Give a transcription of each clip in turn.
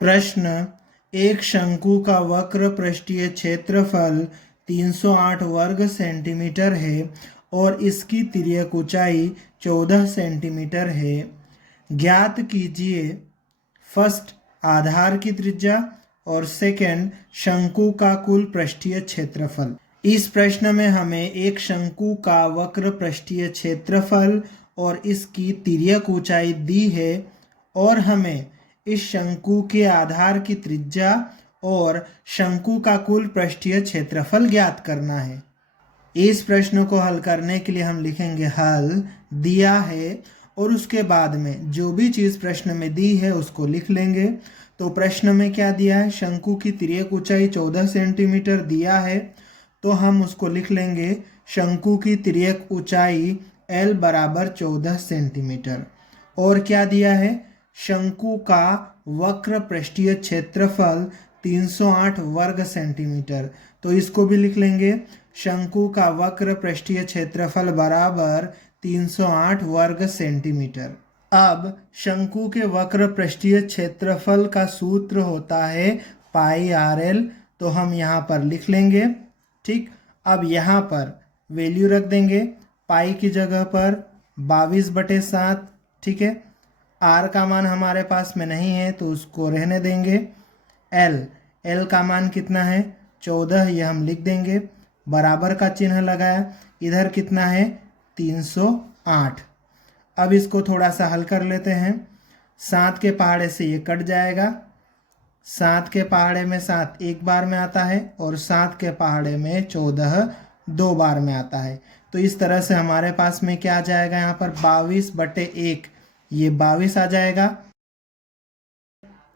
प्रश्न, एक शंकु का वक्र पृष्ठीय क्षेत्रफल 308 वर्ग सेंटीमीटर है और इसकी तिर्यक ऊंचाई 14 सेंटीमीटर है। ज्ञात कीजिए फर्स्ट आधार की त्रिज्या और सेकंड शंकु का कुल पृष्ठीय क्षेत्रफल। इस प्रश्न में हमें एक शंकु का वक्र पृष्ठीय क्षेत्रफल और इसकी तिर्यक ऊंचाई दी है और हमें इस शंकु के आधार की त्रिज्या और शंकु का कुल पृष्ठीय क्षेत्रफल ज्ञात करना है। इस प्रश्न को हल करने के लिए हम लिखेंगे हल दिया है और उसके बाद में जो भी चीज़ प्रश्न में दी है उसको लिख लेंगे। तो प्रश्न में क्या दिया है, शंकु की तिर्यक ऊंचाई 14 सेंटीमीटर दिया है, तो हम उसको लिख लेंगे शंकु की तिर्यक ऊंचाई L बराबर 14 सेंटीमीटर। और क्या दिया है, शंकु का वक्र पृष्ठीय क्षेत्रफल 308 वर्ग सेंटीमीटर, तो इसको भी लिख लेंगे शंकु का वक्र पृष्ठीय क्षेत्रफल बराबर 308 वर्ग सेंटीमीटर। अब शंकु के वक्र पृष्ठीय क्षेत्रफल का सूत्र होता है पाई RL, तो हम यहाँ पर लिख लेंगे। ठीक, अब यहाँ पर वैल्यू रख देंगे, पाई की जगह पर 22/7। ठीक है, आर का मान हमारे पास में नहीं है तो उसको रहने देंगे। एल का मान कितना है 14, ये हम लिख देंगे, बराबर का चिन्ह लगाया, इधर कितना है 308। अब इसको थोड़ा सा हल कर लेते हैं। 7 के पहाड़े से ये कट जाएगा, 7 के पहाड़े में 7 एक बार में आता है और 7 के पहाड़े में 14 दो बार में आता है। तो इस तरह से हमारे पास में क्या आ जाएगा, यहाँ पर 22/1, ये 22 आ जाएगा।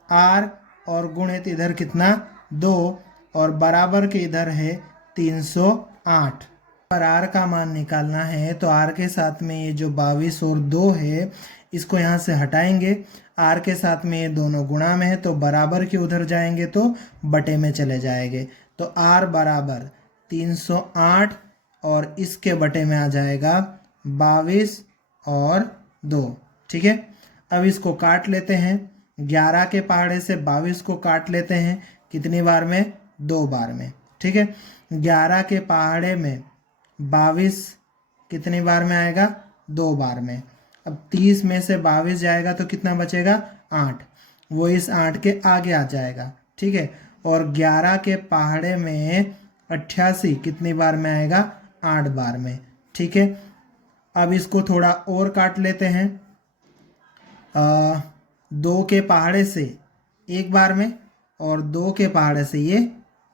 आर और गुणित इधर कितना 2 और बराबर के इधर है 308। पर आर का मान निकालना है तो आर के साथ में ये जो 22 और 2 है इसको यहाँ से हटाएंगे। आर के साथ में ये दोनों गुणा में है तो बराबर के उधर जाएंगे तो बटे में चले जाएंगे। तो आर बराबर 308 और इसके बटे में आ जाएगा 22 और 2। ठीक है, अब इसको काट लेते हैं। 11 के पहाड़े से 22 को काट लेते हैं, कितनी बार में 2 बार में। ठीक है, 11 के पहाड़े में 22 कितनी बार में आएगा 2 बार में। अब 30 में से 22 जाएगा तो कितना बचेगा 8, वो इस 8 के आगे आ जाएगा। ठीक है, और 11 के पहाड़े में 88 कितनी बार में आएगा 8 बार में। ठीक है, अब इसको थोड़ा और काट लेते हैं। 2 के पहाड़े से 1 बार में और 2 के पहाड़े से ये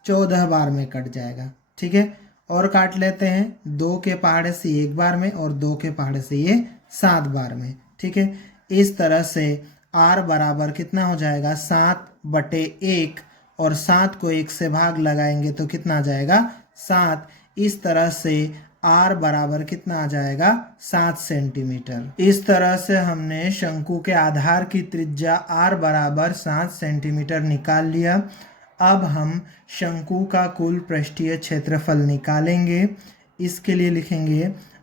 14 बार में कट जाएगा। ठीक है, और काट लेते हैं 2 के पहाड़े से 1 बार में और 2 के पहाड़े से ये 7 बार में। ठीक है, इस तरह से R बराबर कितना हो जाएगा 7/1 और 7 को 1 से भाग लगाएंगे तो कितना आ जाएगा 7। इस तरह से R बराबर कितना आ जाएगा 7 सेंटीमीटर। इस तरह से हमने शंकु के आधार की त्रिज्या R बराबर 7 सेंटीमीटर निकाल लिया। अब हम शंकु का कुल पृष्ठीय क्षेत्रफल निकालेंगे। इसके लिए लिखेंगे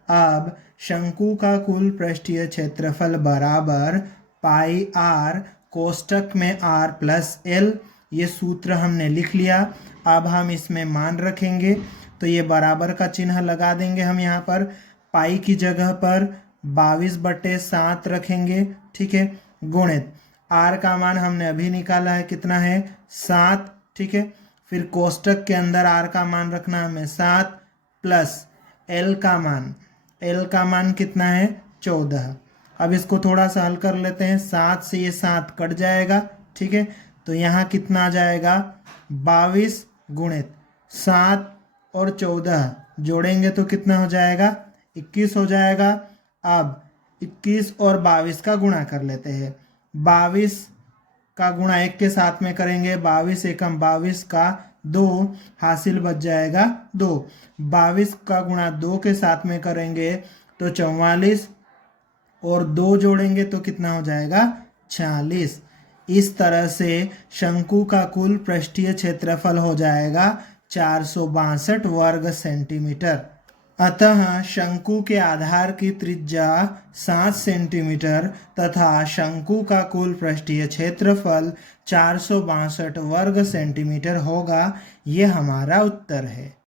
अब शंकु का कुल पृष्ठीय क्षेत्रफल बराबर पाई R कोष्टक में R प्लस L, ये सूत्र हमने लिख लिया। अब हम इसमें मान रखेंगे तो ये बराबर का चिन्ह लगा देंगे हम यहाँ पर। पाई की जगह पर 22/7 रखेंगे। ठीक है, गुणित R का मान हमने अभी निकाला है, कितना है 7। ठीक है, फिर कोष्टक के अंदर R का मान रखना हमें 7 प्लस L का मान कितना है 14। अब इसको थोड़ा सा हल कर लेते हैं। 7 से ये 7 कट जाएगा। ठीक है, तो यहाँ कितना आ जाएगा 22 गुणित 7 और 14 जोड़ेंगे तो कितना हो जाएगा 21 हो जाएगा। अब 21 और 22 का गुणा कर लेते हैं। 22 का गुणा 1 के साथ में करेंगे, 22 एकम 22 का 2 हासिल बच जाएगा 2। 22 का गुणा 2 के साथ में करेंगे तो 44 और 2 जोड़ेंगे तो कितना हो जाएगा 46। इस तरह से शंकु का कुल पृष्ठीय क्षेत्रफल हो जाएगा 462 वर्ग सेंटीमीटर। अतः शंकु के आधार की त्रिज्या 7 सेंटीमीटर तथा शंकु का कुल पृष्ठीय क्षेत्रफल 462 वर्ग सेंटीमीटर होगा। ये हमारा उत्तर है।